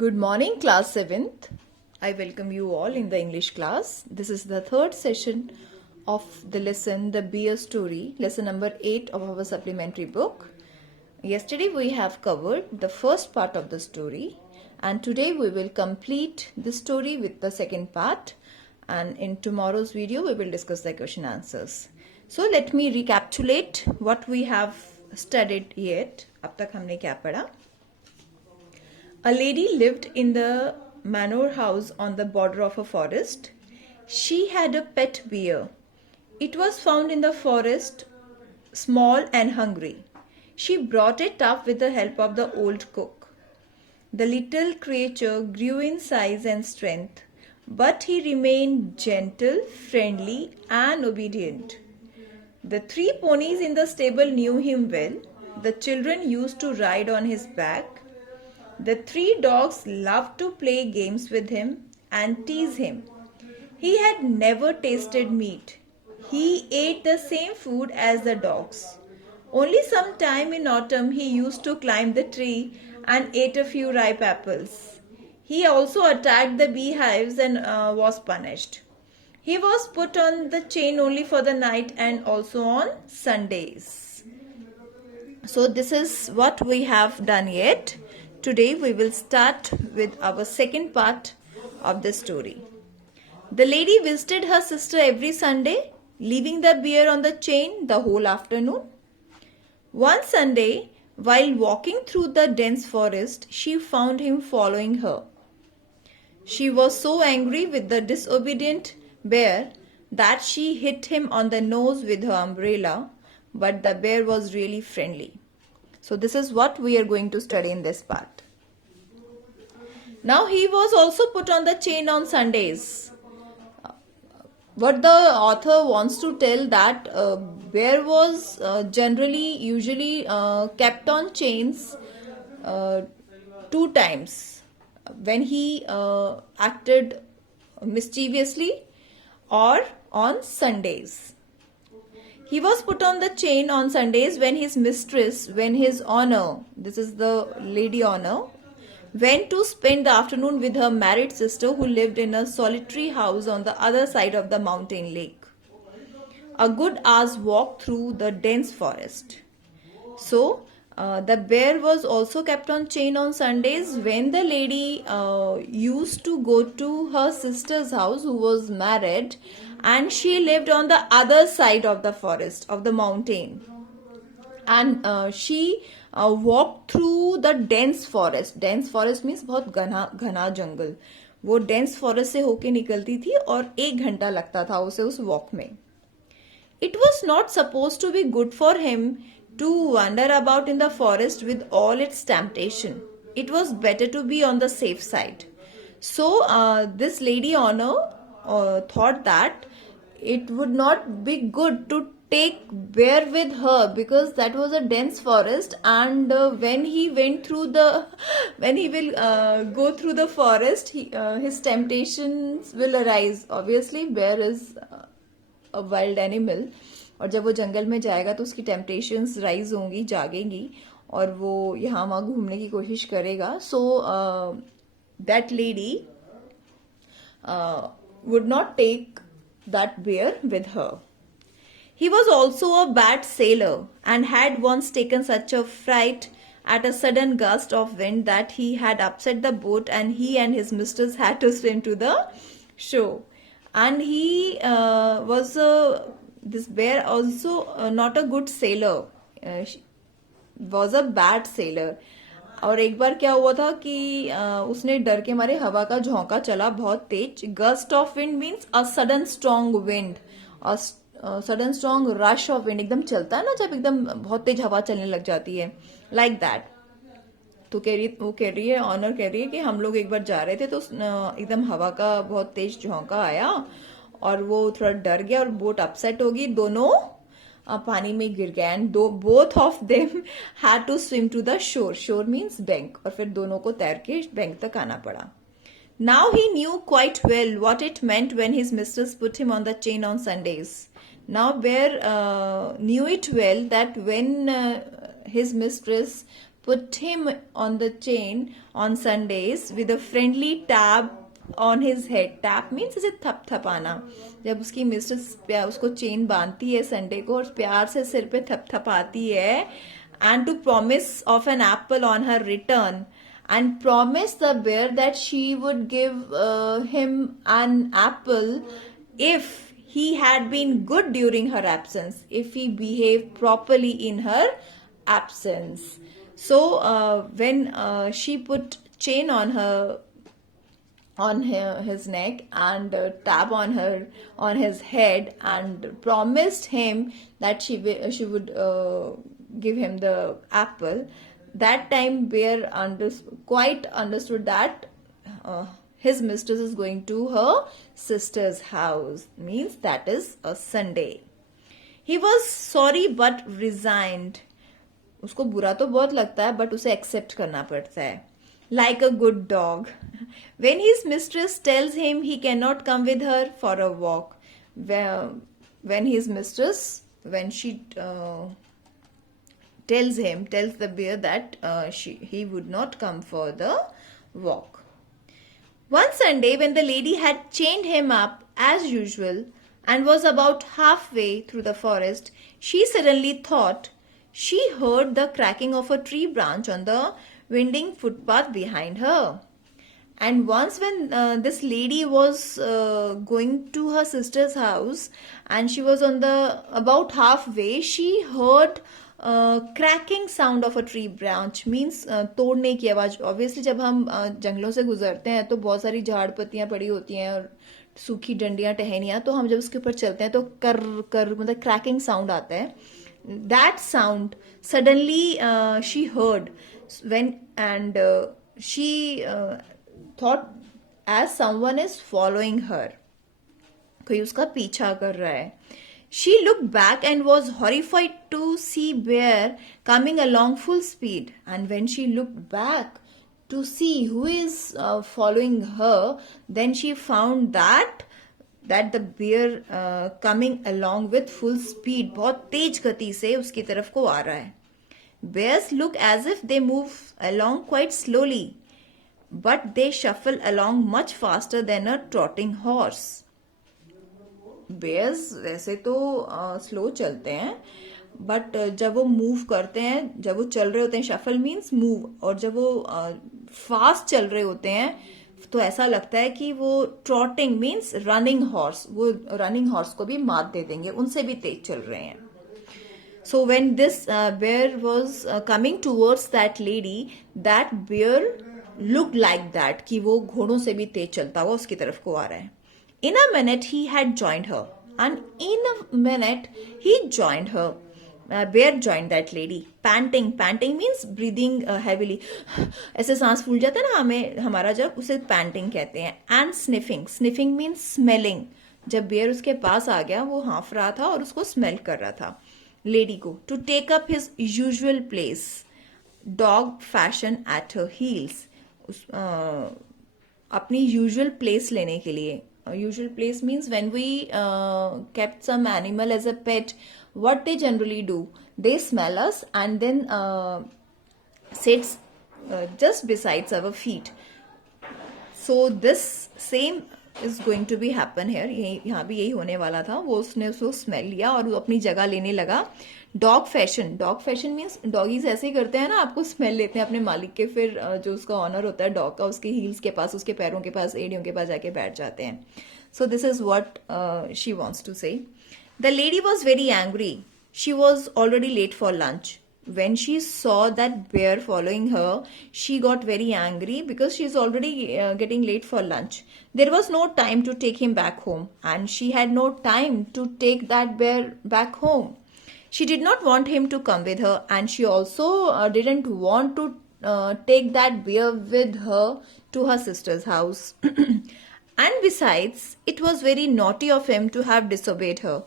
Good morning, class 7th. I welcome you all in the English class. This is the third session of the lesson, The Bear Story, lesson number 8 of our supplementary book. Yesterday we have covered the first part of the story, and today we will complete the story with the second part, and in tomorrow's video we will discuss the question answers. So let me recapitulate what we have studied yet. अब तक हमने क्या पढ़ा? A lady lived in the manor house on the border of a forest. She had a pet bear. It was found in the forest, small and hungry. She brought it up with the help of the old cook. The little creature grew in size and strength, but he remained gentle, friendly, and obedient. The three ponies in the stable knew him well. The children used to ride on his back. The three dogs loved to play games with him and tease him. He had never tasted meat. He ate the same food as the dogs. Only sometime in autumn he used to climb the tree and ate a few ripe apples. He also attacked the beehives and was punished. He was put on the chain only for the night and also on Sundays. So this is what we have done yet. Today we will start with our second part of the story. The lady visited her sister every Sunday, leaving the bear on the chain the whole afternoon. One Sunday, while walking through the dense forest, she found him following her. She was so angry with the disobedient bear that she hit him on the nose with her umbrella, but the bear was really friendly. So this is what we are going to study in this part. Now he was also put on the chain on Sundays. What the author wants to tell that bear was usually kept on chains 2 times. When he acted mischievously or on Sundays. He was put on the chain on Sundays when his mistress, when his owner, this is the lady owner, went to spend the afternoon with her married sister who lived in a solitary house on the other side of the mountain lake. A good hour's walk through the dense forest. So, the bear was also kept on chain on Sundays when the lady used to go to her sister's house who was married, and she lived on the other side of the forest, of the mountain. And she walked through the dense forest. Dense forest means बहुत घना जंगल. वो dense forest से होके निकलती थी और 1 घंटा लगता था उसे उस walk में. It was not supposed to be good for him to wander about in the forest with all its temptation. It was better to be on the safe side. So this lady owner thought that it would not be good to take bear with her because that was a dense forest, and when he will go through the forest, his temptations will arise. Obviously bear is a wild animal, और जब वो जंगल में जाएगा तो उसकी temptations rise होंगी, जागेंगी, और वो यहाँ वहाँ घूमने की कोशिश करेगा. So that lady would not take that bear with her. He was also a bad sailor and had once taken such a fright at a sudden gust of wind that he had upset the boat, and he and his mistress had to swim to the shore. And he this bear also not a good sailor, was a bad sailor. और एक बार क्या हुआ था कि उसने डर के मारे हवा का झोंका चला बहुत तेज. Gust of wind means a sudden strong wind, sudden strong rush of wind. एकदम चलता है ना जब एकदम बहुत तेज हवा चलने लग जाती है, लाइक दैट. तो वो कह रही है, ऑनर कह रही है कि हम लोग एक बार जा रहे थे तो एकदम हवा का बहुत तेज झोंका आया और वो थोड़ा डर गया और बोट अपसेट होगी, दोनों पानी में गिर गए. And both of them had to swim to the shore. Shore means bank, और फिर दोनों को तैर के बैंक तक आना पड़ा. Now he new quite well what it meant when his mistress put him on the chain on Sundays. Now Bear knew it well that when his mistress put him on the chain on Sundays with a friendly tap on his head. Tap means इसे थपथपाना. जब उसकी mistress उसको chain बांधती है Sunday को और प्यार से सिर पे थपथपाती है, and to promise of an apple on her return, and promise the bear that she would give him an apple if he had been good during her absence, if he behaved properly in her absence. So when she put chain on his neck and tap on his head and promised him that she would give him the apple, that time bear quite understood that his mistress is going to her sister's house, means that is a Sunday. He was sorry but resigned. उसको बुरा तो बहुत लगता है but उसे accept करना पड़ता है. Like a good dog. When his mistress tells him he cannot come with her for a walk, when she tells the bear that he would not come for the walk. One Sunday, when the lady had chained him up as usual and was about halfway through the forest, she suddenly thought she heard the cracking of a tree branch on the winding footpath behind her. And once when this lady was going to her sister's house and she was on the about halfway, she heard cracking sound of a tree branch, means तोड़ने की आवाज. Obviously जब हम जंगलों से गुजरते हैं तो बहुत सारी झाड़ पत्तियां पड़ी होती हैं और सूखी डंडियां टहनियां, तो हम जब उसके ऊपर चलते हैं तो कर कर मतलब cracking sound आता है. That sound suddenly she heard she thought as someone is following her, कोई उसका पीछा कर रहा है. She looked back and was horrified to see bear coming along full speed. And when she looked back to see who is following her, then she found that the bear coming along with full speed, बहुत तेज गति से उसकी तरफ को आ रहा है. Bears look as if they move along quite slowly, but they shuffle along much faster than a trotting horse. Bears वैसे तो स्लो चलते हैं, बट जब वो मूव करते हैं, जब वो चल रहे होते हैं, शफल मीन्स मूव, और जब वो फास्ट चल रहे होते हैं तो ऐसा लगता है कि वो ट्रॉटिंग मीन्स रनिंग हॉर्स, वो रनिंग हॉर्स को भी मात दे देंगे, उनसे भी तेज चल रहे हैं. So when this bear was coming towards that lady, that bear looked like that, कि वो घोड़ों से भी तेज चलता हुआ उसकी तरफ को आ रहा है. In a minute he had joined her, and in a minute he joined her. Bear joined that lady, panting means breathing heavily. ऐसे सांस फूल जाता है ना हमें हमारा, जब उसे panting कहते हैं. And sniffing means smelling. जब bear उसके पास आ गया, वो हाँफ रहा था और उसको smell कर रहा था लेडी को. To take up his usual place, dog fashion at her heels. अपनी usual place लेने के लिए. Usual place means when we kept some animal as a pet, what they generally do, they smell us and then sits just besides our feet. So this same is going to be happen here. यहाँ भी यही होने वाला था. वो उसने उसको smell लिया और वो अपनी जगह लेने लगा. डॉग फैशन मीन्स डॉगीज ऐसे ही करते हैं ना, आपको स्मेल लेते हैं अपने मालिक के, फिर जो उसका ऑनर होता है डॉग का, उसके हील्स के पास, उसके पैरों के पास, एड़ियों के पास जाके बैठ जाते हैं. So this is what she wants to say. The lady was very angry. She was already late for lunch. When she saw that bear following her, she got very angry because she is already getting late for lunch. There was no time to take him back home, and she had no time to take that bear back home. She did not want him to come with her, and she also didn't want to take that bear with her to her sister's house. And besides, it was very naughty of him to have disobeyed her.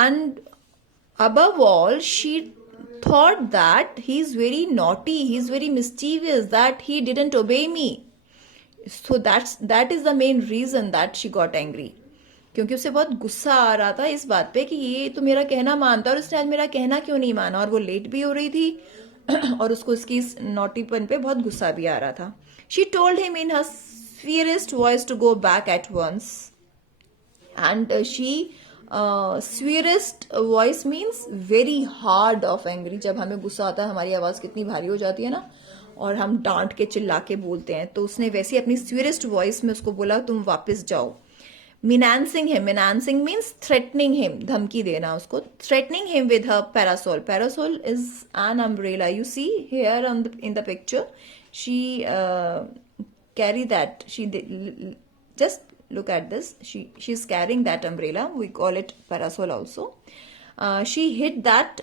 And above all, she thought that he's very naughty, he's very mischievous, that he didn't obey me. So that is the main reason that she got angry. क्योंकि उसे बहुत गुस्सा आ रहा था इस बात पे कि ये तो मेरा कहना मानता और उसने आज मेरा कहना क्यों नहीं माना. और वो लेट भी हो रही थी और उसको उसकी इस नोटीपन पे बहुत गुस्सा भी आ रहा था. She told him in her fiercest voice to go back at once. And fiercest voice means very hard of angry. जब हमें गुस्सा आता है हमारी आवाज कितनी भारी हो जाती है ना, और हम डांट के चिल्ला के बोलते हैं, तो उसने वैसे अपनी fiercest voice में उसको बोला तुम वापस जाओ. Menacing means threatening him, धमकी देना उसको. Threatening him with her parasol. Parasol is an umbrella. You see here in the picture, she carry that. Just look at this. She's carrying that umbrella. We call it parasol also. She hit that.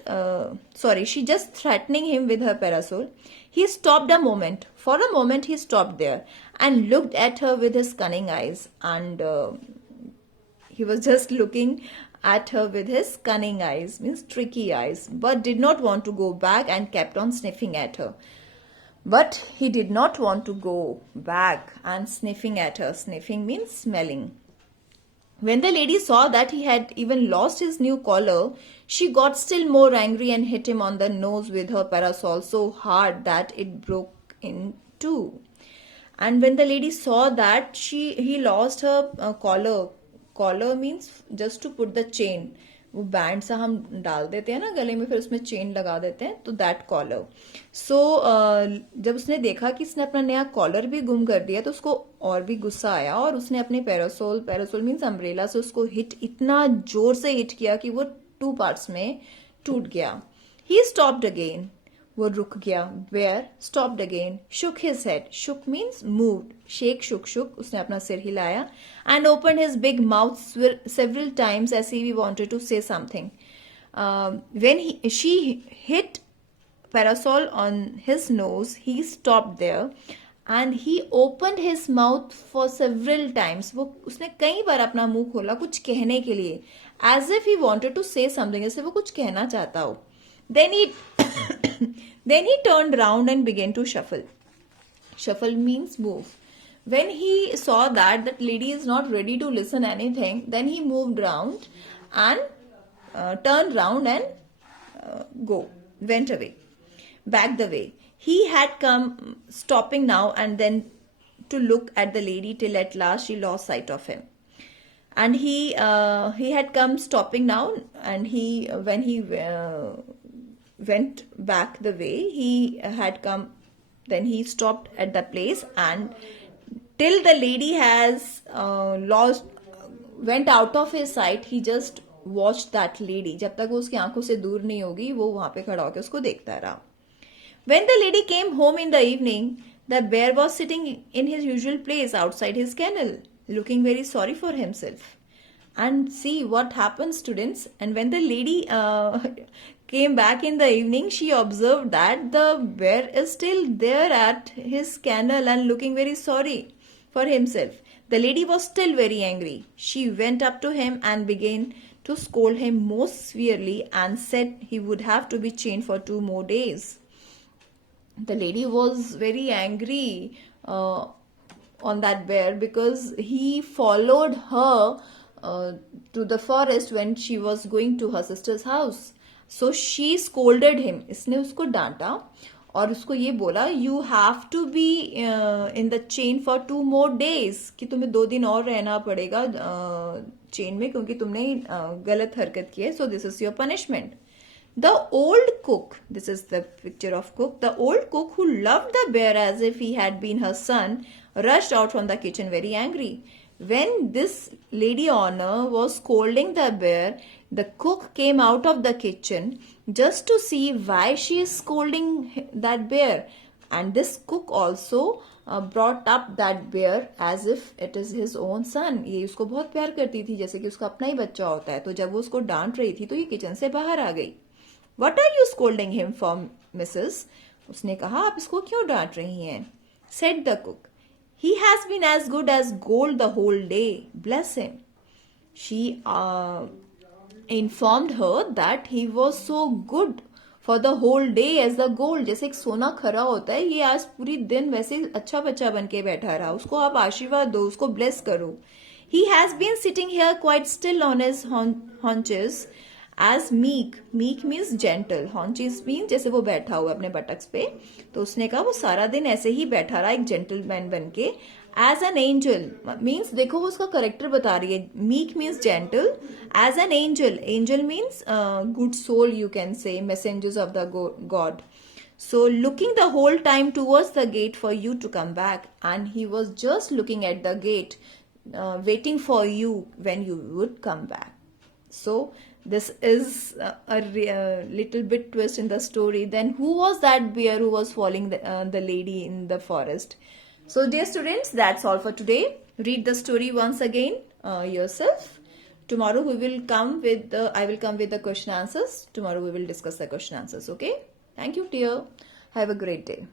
She just threatening him with her parasol. He stopped a moment. For a moment, he stopped there and looked at her with his cunning eyes. And he was just looking at her with his cunning eyes, means tricky eyes, but did not want to go back and kept on sniffing at her. But he did not want to go back and sniffing at her. Sniffing means smelling. When the lady saw that he had even lost his new collar, she got still more angry and hit him on the nose with her parasol so hard that it broke in two. And when the lady saw that he lost her collar. Collar means just to put the chain. वो band सा हम डाल देते हैं ना गले में, फिर उसमें चेन लगा देते हैं, तो दैट कॉलर. सो जब उसने देखा कि इसने अपना नया कॉलर भी गुम कर दिया, तो उसको और भी गुस्सा आया और उसने अपने पैरासोल मीन्स अम्ब्रेला से उसको इतना जोर से हिट किया कि वो 2 पार्ट्स में टूट गया. He stopped again. वो रुक गया. Where stopped again. Shook his head. Shook means moved. Shake shook. उसने अपना सिर हिलाया. And opened his big mouth several times as if he wanted to say something. When she hit parasol on his nose, he stopped there and he opened his mouth for several times. वो उसने कई बार अपना मुंह खोला कुछ कहने के लिए, as if he wanted to say something, जैसे वो कुछ कहना चाहता हो. Then he turned round and began to shuffle. Shuffle means move. When he saw that lady is not ready to listen anything, then he moved round and turned round and went away, back the way he had come, stopping now and then to look at the lady till at last she lost sight of him. And he had come stopping now, and when he went back the way he had come, then he stopped at the place and till the lady has went out of his sight, he just watched that lady. जब तक वो उसकी आंखों से दूर नहीं होगी, वो वहां पे खड़ा होकर उसको देखता रहा. When the lady came home in the evening, the bear was sitting in his usual place outside his kennel, looking very sorry for himself. And see what happened, students. And when the lady came back in the evening, she observed that the bear is still there at his kennel and looking very sorry for himself. The lady was still very angry. She went up to him and began to scold him most severely and said he would have to be chained for 2 more days. The lady was very angry on that bear because he followed her to the forest when she was going to her sister's house. So she scolded him. इसने उसको डांटा और उसको ये बोला you have to be in the chain for 2 more days, कि तुम्हें 2 दिन और रहना पड़ेगा चेन में क्योंकि तुमने गलत हरकत की है. सो this is your punishment. The old cook, this is the picture of cook. The old cook who loved the bear as if he had been her son rushed out from the kitchen very angry. When this lady owner was scolding the bear, the cook came out of the kitchen just to see why she is scolding that bear. And this cook also brought up that bear as if it is his own son. ये उसको बहुत प्यार करती थी जैसे कि उसका अपना ही बच्चा होता है. तो जब वो उसको डांट रही थी तो ये किचन से बाहर आ गई. What are you scolding him for, Mrs? उसने कहा आप इसको क्यों डांट रही हैं? Said the cook. He has been as good as gold the whole day. Bless him. She informed her that he was so good for the whole day as the gold. जैसे एक सोना खरा होता है, ये आज पूरी दिन वैसे अच्छा बच्चा बन के बैठा रहा. उसको आप आशीर्वाद दो, उसको ब्लेस करो. He has been sitting here quite still on his haunches as meek. Meek means gentle. Haunches means जैसे वो बैठा हुआ अपने बटक्स पे, तो उसने कहा वो सारा दिन ऐसे ही बैठा रहा एक जेंटलमैन बन के. As an angel means, देखो वो उसका करेक्टर बता रही है. Meek means gentle. As an angel. Angel means good soul, you can say, messengers of the God. So looking the whole time towards the gate for you to come back, and he was just looking at the gate, waiting for you when you would come back. So this is a little bit twist in the story. Then who was that bear who was following the lady in the forest? So dear students, that's all for today. Read the story once again yourself. Tomorrow we will come with I will come with the question answers. Tomorrow we will discuss the question answers. Okay. Thank you, dear. Have a great day.